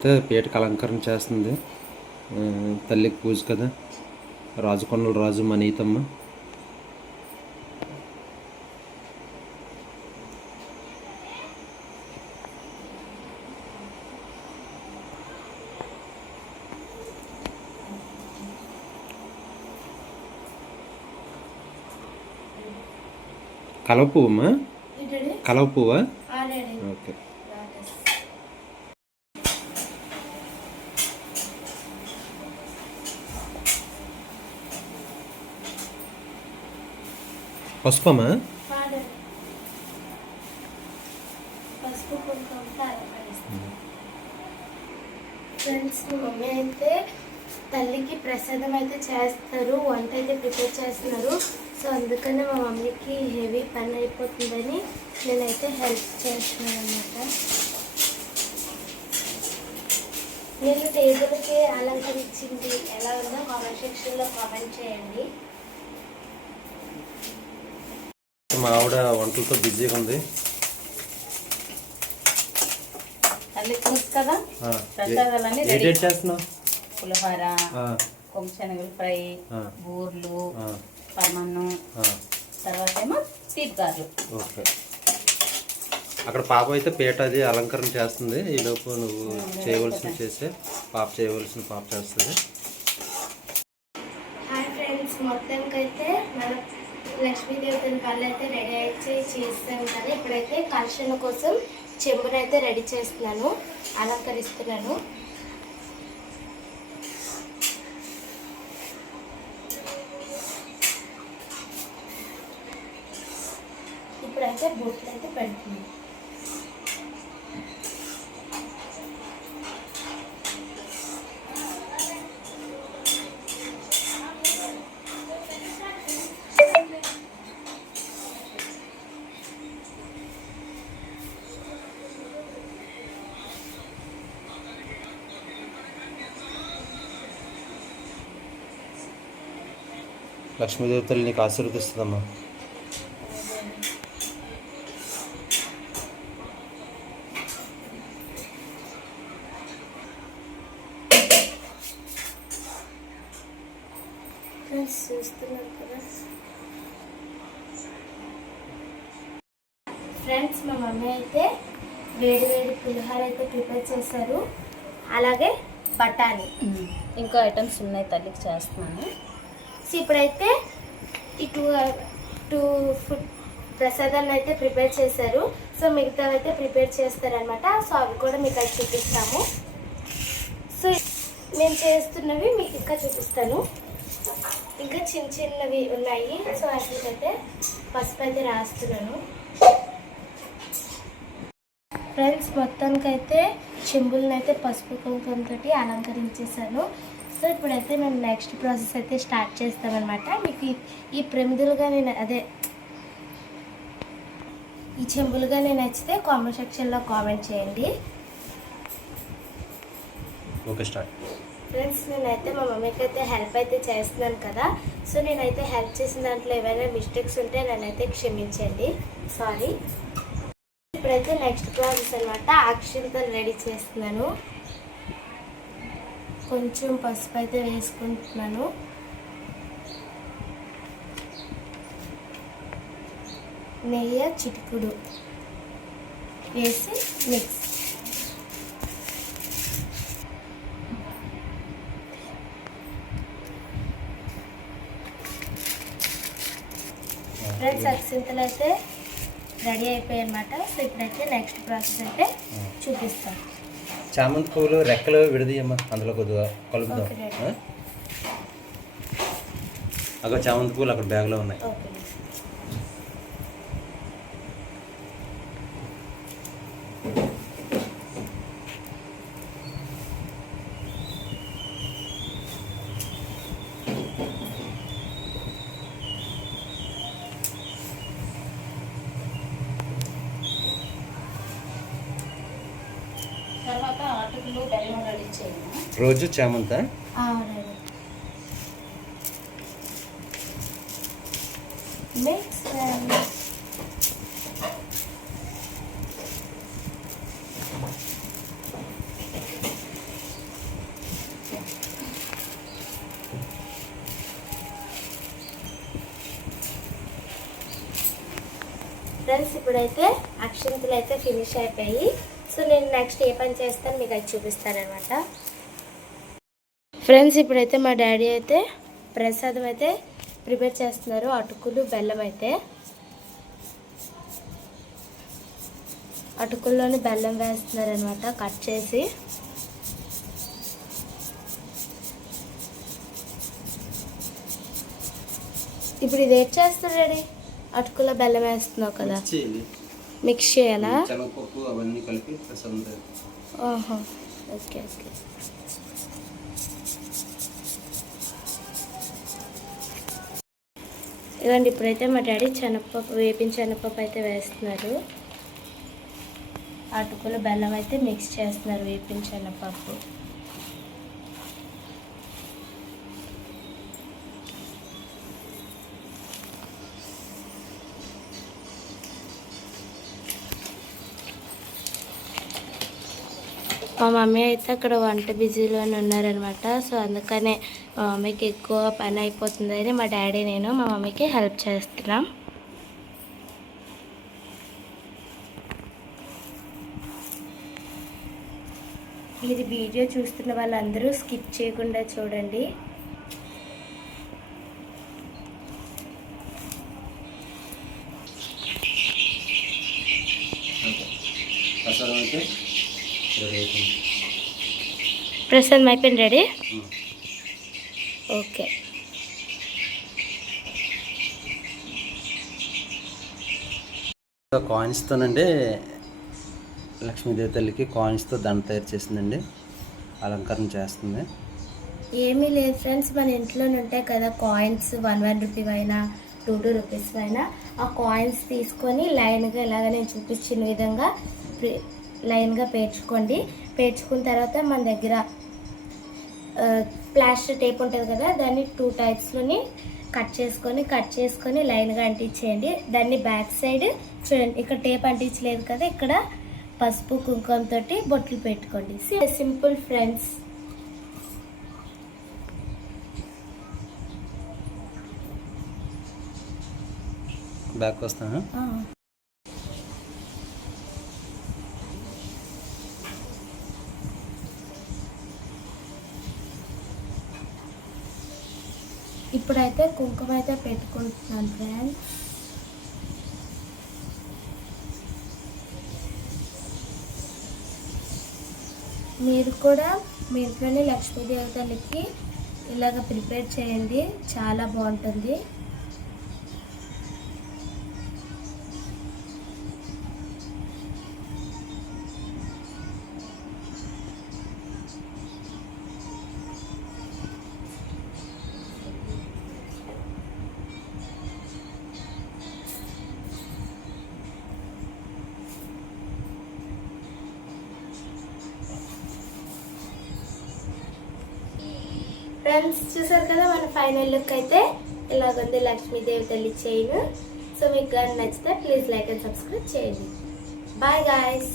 అయితే పీటకు అలంకరణ చేస్తుంది. తల్లికి పూజ కదా. రాజకొండల రాజు మనీతమ్మ. కలవ పువ్వమ్మా కలవ పువ్వా ఆడాడు ఓకే పసుపమా? పసుపు కుంకుమతో ఫ్రెండ్స్ మా మమ్మీ అయితే తల్లికి ప్రసాదం అయితే చేస్తారు వంట అయితే ప్రిపేర్ చేస్తున్నారు. సో అందుకనే మా మమ్మీకి హెవీ పని అయిపోతుందని నేనైతే హెల్ప్ చేస్తున్నాను అనమాట నేను టేబుల్కి అలంకరించింది ఎలా ఉందో కామెంట్ సెక్షన్లో కామెంట్ చేయండి. మా ఆవిడ వంటలతో బిజీగా ఉంది. ఏ. డేట్ చేస్తున్నావు? పులిహోర కొంచెనగలు ఫ్రై. బూర్లు పరమన్నం తర్వాత ఏమో ఓకే. అక్కడ పాప అయితే పీట అది అలంకరణ చేస్తుంది. ఈలోపు నువ్వు చేయవలసిన చేసే పాప చేయవలసిన పాప చేస్తుంది. హాయ్ ఫ్రెండ్స్ మొత్తానికైతే మన లక్ష్మీదేవతని పళ్ళు అయితే రెడీ అయితే చేస్తాను కదా. ఇప్పుడైతే కలశం కోసం చెంబునైతే రెడీ చేస్తున్నాను అలంకరిస్తున్నాను. లక్ష్మీదేవి తల్లి నీకు ఆశీర్వదిస్తుందమ్మా. ఫ్రెండ్స్ చూస్తున్నారు కదా ఫ్రెండ్స్ మా మమ్మీ అయితే వేడి వేడి పులిహోర అయితే ప్రిపేర్ చేశారు. అలాగే బఠానీ. ఇంకో ఐటమ్స్ ఉన్నాయి తల్లికి చేస్తున్నాను. సో ఇప్పుడైతే ఈ టూ టూ ఫుడ్ ప్రసాదాన్ని అయితే ప్రిపేర్ చేశారు. సో మిగతావి అయితే ప్రిపేర్ చేస్తారనమాట సో అవి కూడా మీకు అది చూపిస్తాము. సో నేను చేస్తున్నవి మీకు ఇంకా చూపిస్తాను. ఇంకా చిన్న చిన్నవి ఉన్నాయి. సో వాటికైతే పసుపు అయితే రాస్తున్నాను. ఫ్రెండ్స్ మొత్తానికైతే చెంబులను అయితే పసుపు కుంకుమతో అలంకరించేసాను సో ఇప్పుడైతే మేము నెక్స్ట్ ప్రాసెస్ అయితే స్టార్ట్ చేస్తామన్నమాట. మీకు ఈ- ప్రమిదులుగా నేను అదే ఈ చెంబులుగా నేను నచ్చితే కామెంట్ సెక్షన్లో కామెంట్ చేయండి. ఓకే స్టార్ట్ ఫ్రెండ్స్ నేనైతే మా మమ్మీకి అయితే హెల్ప్ అయితే చేస్తున్నాను కదా. సో నేనైతే హెల్ప్ చేసిన దాంట్లో ఏవైనా మిస్టేక్స్ ఉంటే నన్నైతే క్షమించండి. సారీ ఇప్పుడైతే నెక్స్ట్ ప్రాసెస్ అనమాట అక్షింతలు రెడీ చేస్తున్నాను. కొంచెం పసుపు అయితే వేసుకుంటున్నాను. నెయ్యి చిటికుడు వేసి మిక్స్ ఫ్రెండ్స్ అక్షింతలు అయితే రెడీ అయిపోయాయి అనమాట సో ఇప్పుడైతే నెక్స్ట్ ప్రాసెస్ అయితే చూపిస్తాం చామంతి పువ్వులు రెక్కలు విడదీయమ్మా. అందులో కొద్దిగా కలుపుదాం? అక్కడ చామంతి పువ్వులు అక్కడ బ్యాగ్లో ఉన్నాయి. రోజు చామంతా? ఫ్రెండ్స్ ఇప్పుడైతే అక్షంతులు అయితే ఫినిష్ అయిపోయి నెక్స్ట్ ఏ పని చేస్తాను మీకు అది చూపిస్తానమాట ఫ్రెండ్స్ ఇప్పుడైతే మా డాడీ అయితే ప్రసాదం అయితే ప్రిపేర్ చేస్తున్నారు. అటుకులు బెల్లం అయితే. అటుకుల్లోని బెల్లం వేస్తున్నారు అనమాట కట్ చేసి. ఇప్పుడు ఇది ఏం చేస్తారు డాడీ? అటుకుల బెల్లం వేస్తున్నావు కదా. మిక్స్ చేయాలా? శనగపప్పు అవన్నీ కలిపి ఓకే ఓకే. ఇవ్వండి ఇప్పుడైతే మా డాడీ శనగపప్పు వేపిన శనగపప్పు అయితే వేస్తున్నారు. అటుకులు బెల్లం అయితే మిక్స్ చేస్తున్నారు వేపిన శనగపప్పు మా మమ్మీ అయితే అక్కడ వంట బిజీలోనే ఉన్నారనమాట. సో అందుకనే మా మమ్మీకి ఎక్కువ పని అయిపోతుందని మా డాడీ నేను మా మమ్మీకి హెల్ప్ చేస్తున్నాం. ఇది వీడియో చూస్తున్న వాళ్ళందరూ స్కిప్ చేయకుండా చూడండి. ప్రసాదం అయితే రెడీ అయిపోయింది ప్రసాద్ అయిపోయింది డాడీ ఉమ్. ఓకే. కాయిన్స్తోనండి లక్ష్మీదేవి తల్లికి కాయిన్స్తో దండ తయారు చేసిందండి. అలంకరణ చేస్తుంది. ఏమీ లేదు ఫ్రెండ్స్ మన ఇంట్లోనే ఉంటాయి కదా కాయిన్స్ వన్ వన్ రూపీ అయినా టూ టూ రూపీస్ అయినా ఆ కాయిన్స్ తీసుకొని లైన్గా ఇలాగ నేను చూపించిన విధంగా ప్రి- లైన్గా పేర్చుకోండి. పేర్చుకున్న తర్వాత మన దగ్గర ప్లాస్టర్ టేప్ ఉంటుంది కదా దాన్ని టూ టైప్స్లోని కట్ చేసుకొని కట్ చేసుకొని లైన్గా అంటించేయండి. దాన్ని బ్యాక్ సైడ్ చూడండి ఇక్కడ టేప్ అంటించలేదు కదా ఇక్కడ పసుపు కుంకుమతోటి బొట్లు పెట్టుకోండి. Simple friends. బ్యాక్ వస్తాను. ఇప్పుడైతే కుంకుమ అయితే పెట్టుకుంటున్నాను ఫ్రెండ్స్ మీరు కూడా మీ ఇంట్లోనే లక్ష్మీదేవతలకి ఇలాగ ప్రిపేర్ చేయండి. చాలా బాగుంటుంది. ఫైనల్ లుక్ అయితే ఇలాగుంది లక్ష్మీదేవి తల్లి చైన్. సో మీకు కానీ నచ్చితే ప్లీజ్ లైక్ అండ్ సబ్స్క్రైబ్ చేయండి. Bye guys.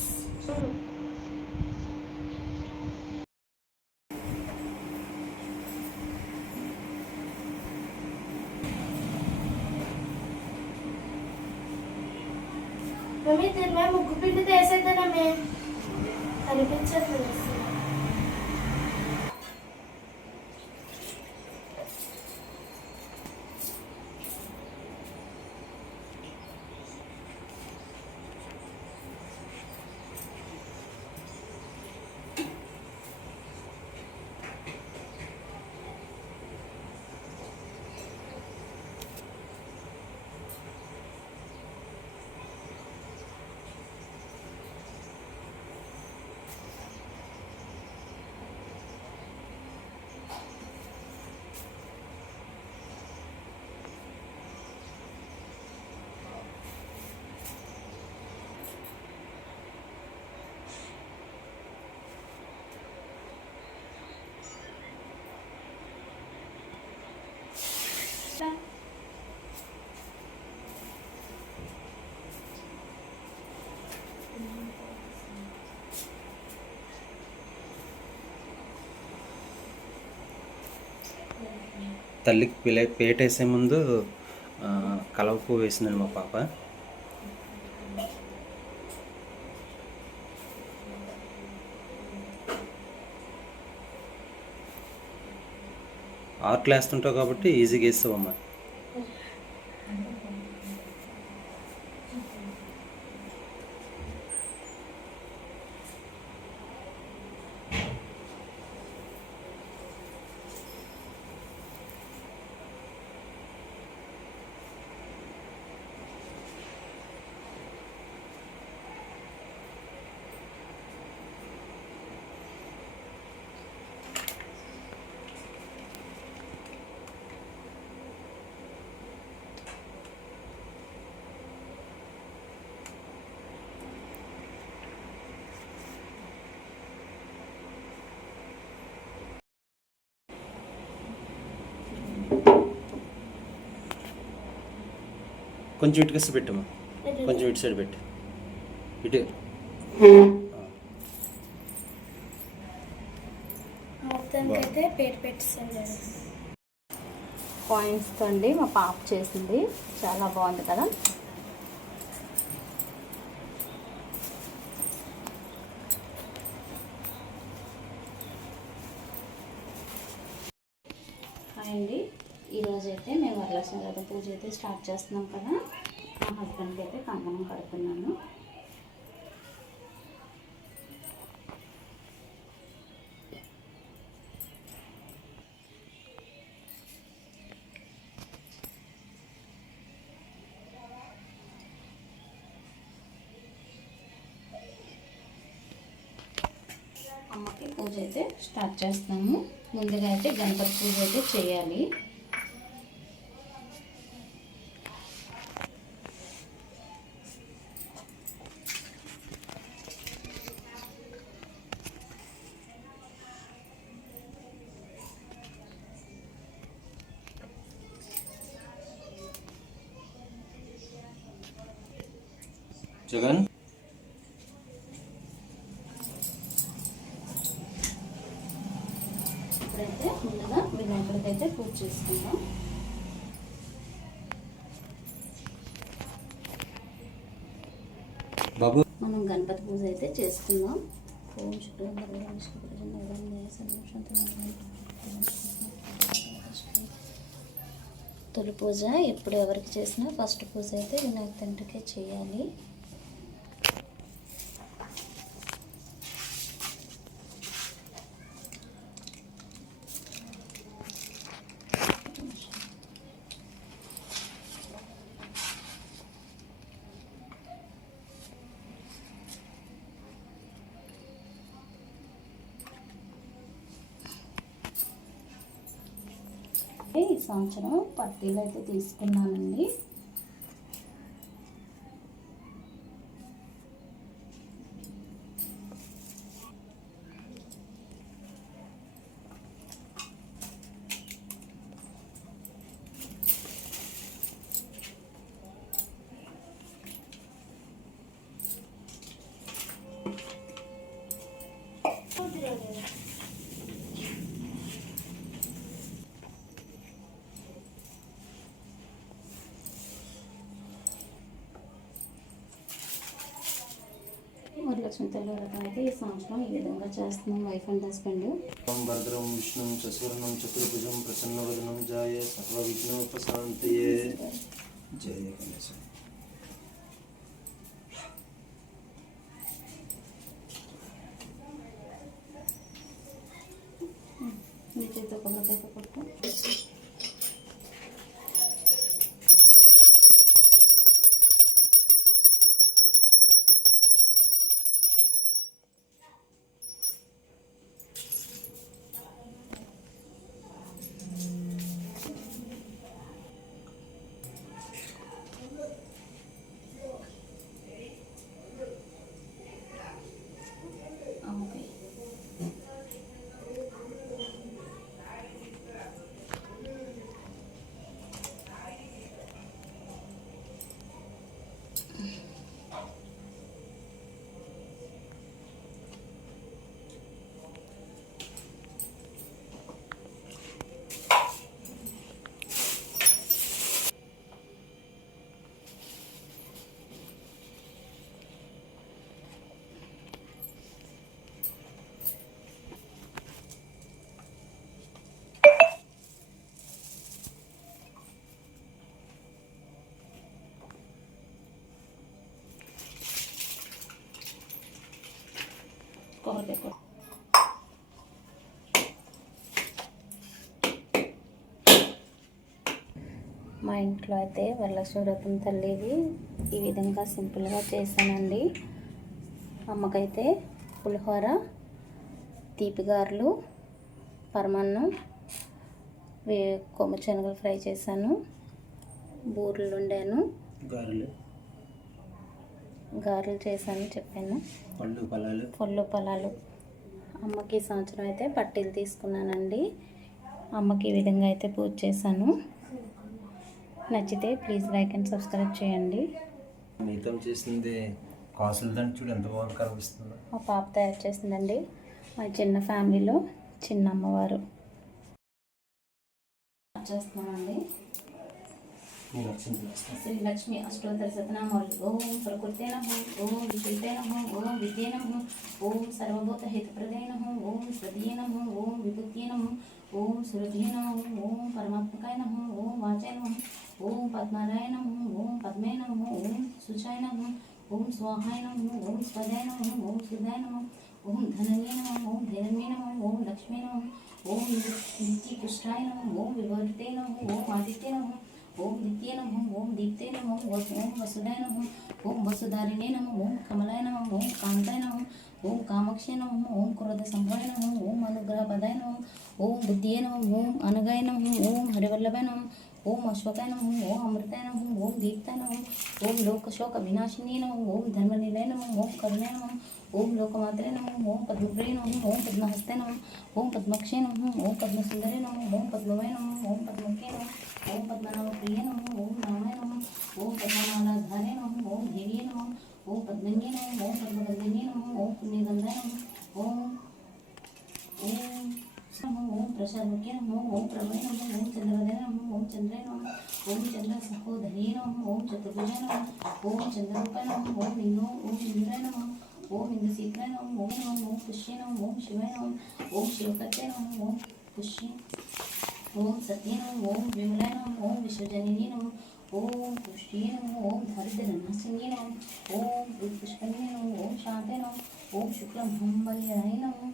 తల్లికి పిలే పేట వేసే ముందు కలవ పువ్వు వేసిందండి మా పాప. ఆర్ట్లు వేస్తుంటావు కాబట్టి ఈజీగా వేస్తావమ్మా. కొంచెం ఇటుకసి పెట్టమ్మా. కొంచెం ఇటు సైడ్ పెట్టు. ఇటు. కాయిన్స్తో అండి మా పాప చేసింది. చాలా బాగుంది కదా. ఈరోజు అయితే మేము వరలక్ష్మి వ్రత పూజ అయితే స్టార్ట్ చేస్తున్నాం కదా. మా హస్బెండ్కి అయితే కంకణం కడుతున్నాను అమ్మకి పూజ అయితే స్టార్ట్ చేస్తాము ముందుగా అయితే గణపతి పూజ అయితే చేయాలి. మనం గణపతి పూజ అయితే చేసుకుందాం ఓం తొలి పూజ ఎప్పుడు ఎవరికి చేసినా ఫస్ట్ పూజ అయితే వినాయక తండ్రికే చేయాలి. ఈ సంవత్సరం పట్టీలు అయితే తీసుకున్నానండి. లక్ష్మీ తల్లి వ్రతం అయితే ఈ సంవత్సరం ఈ విధంగా చేస్తున్నాం వైఫ్ అండ్ హస్బెండ్ ఓం భద్రం విష్ణుం చతుర్ణం చతుర్భుజం ప్రసన్నవదనం జాయ సర్వ విఘ్నోపశాంతయే జయ గణేశ. కొట్టు మా ఇంట్లో అయితే వరలక్ష్మి వ్రతం తల్లిది ఈ విధంగా సింపుల్గా చేశానండి. అమ్మకైతే పులిహోర తీపిగారెలు పరమాన్నం వే కొమ్మ శనగలు ఫ్రై చేశాను. బూరెలు వండాను. గారెలు. గారెలు చేశాను చెప్పాను. పళ్ళు పొలాలు అమ్మకి సంవత్సరం అయితే పట్టీలు తీసుకున్నానండి. అమ్మకి ఈ విధంగా అయితే పూజ చేశాను. నచ్చితే ప్లీజ్ లైక్ అండ్ సబ్స్క్రైబ్ చేయండి. చేసింది కాసులు చూడు ఎంత బాగా కనిపిస్తుందో. మా పాప తయారు చేసిందండి. మా చిన్న ఫ్యామిలీలో చిన్న అమ్మవారు. చేస్తున్నామండి. लक्ष्मी श्री लक्ष्मी अष्टोत्तर सतनाम ओम प्रकृते नम ओम विशुते नम ओम विद्ये नम ओम सर्वभूत हितप्रदे नम ओम हृदय नम ओम विभुत्ये नम ओम सुरभि नम ओम परमात्मकाय नम ओम वाचय नम ओम पद्मराय नम ओम पद्मे नम ओम सुचाय नम ओम स्वाहाय नम ओम स्वदय नम ओम सुधाय नम ओम धनन्ये नम ओम धनन्ये नम ओम लक्ष्मी नम ओम नित्य पुष्टाय नम ओम विवर्ते नम ओम आदित्य नम ओम नित्य नम ओम दीप्ते नम ओम वसुधाय नम ओम वसुधारिणे नम ओम कमलाय नम ओम कांताय नम ओम कामाक्ष नम ओम क्रोध संभाय नम ओम अनुग्रह पदाय नम ओम बुद्धिये नम ओम अनगाय नम ओम हरिवल्लभ नम ओम अश्वकाय नम ओम अमृताय नम ओम दीप्ताय नम ओम लोकशोक विनाशिनी नम ओम धर्मनिलय नम ओम करुणाय नम ఓం లోకమాత్రే నమ ఓం పద్మప్రియ నమ ఓం పద్మహస్తే నమ ఓం పద్మక్షే నమ ఓం పద్మసుందరే నమ ఓం పద్మవయ నమ ఓం పద్మకే నమ ఓం పద్మనాభ ప్రియ నమ ఓం నామాయ నమ ఓం పద్మనాభాధారే నమ ఓం దేవ్యే నమ ఓం పద్మన్యే నమ ఓం పద్మగంధన్యే నమ ఓం పుణ్యగంధాయ నమ ఓం ఓం నమ ఓం ప్రసాదముఖ్య నమ ఓం ప్రభయ నమ ఓం చంద్రవదయ నమ ఓం చంద్రే నమ ఓం చంద్ర సహోదరీ నమ ఓం చతుర్భుజ నమ ఓం చంద్రరూపాయ నమ ఓం నిన్నో ఓం ఇంద్రాయ నమ ओम इंद्रसीतनाय नम ओम नम ओम कृष्ण नम ओम शिवाय नम ओम शिवकत्य नम ओम कृष्ण ओम सत्य नम ओम विमलाय नम ओम विश्वजनिनी नम ओम पुष्य नम ओम धरिद्रनाशिनी नम ओम पुष्पनी नम ओम शांत नम ओम शुक्ल हम बलिहाय नम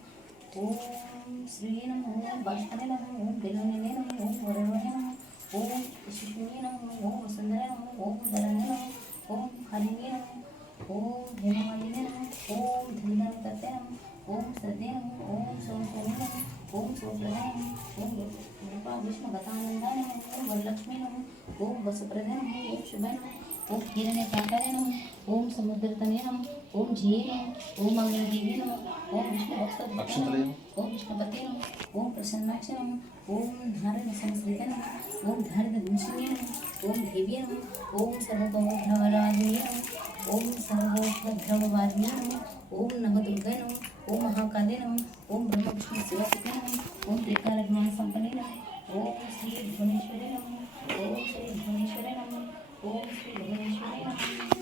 ओम श्री नम ओम बाष्पने नम ओम बिलोनिने नम ओम वरुणे नम ओम शिशुनी नम ओम वसुंधरा नम ओम धरणे नम ओम हरिणी नम నమ ఓం హేమమాలినే నమ ఓం ధన్యకర్తే నమ ఓం సద్దే నమ ఓం సోమకోమి నమ ఓం సోప్రదాయ నమ ఓం రూపా విష్ణు గతానందాయ నమ ఓం వరలక్ష్మి నమ ఓం వసుప్రదాయ నమ ఓం శుభాయ నమ ఓం హిరణ్య ప్రాకారే నమ ఓం సముద్రతనే నమ ఓం ఝే నమ ఓం మంగళదేవి నమ ఓం విష్ణు అక్షంతలు భక్త ఓం విష్ణుపతే నమ ఓం ప్రసన్నాక్ష నమ ఓం ధారణ సంస్కృత నమ ఓం ధారణ వింశిని నమ ఓం దేవ్య నమ ఓం సర్వతోభ్రవరాజిని నమ ఓం సర్వోభ్రవవారిణి నమ ఓం నవదుర్గ నమ ఓం మహాకాళే నమ ఓం బ్రహ్మ విష్ణు శివసుతే నమ ఓం త్రికాలజ్ఞాన సంపన్నే నమ ఓం శ్రీ భువనేశ్వరి నమ ఓం శ్రీ భువనేశ్వరి నమ 我去有没去。呀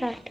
స్టార్ట్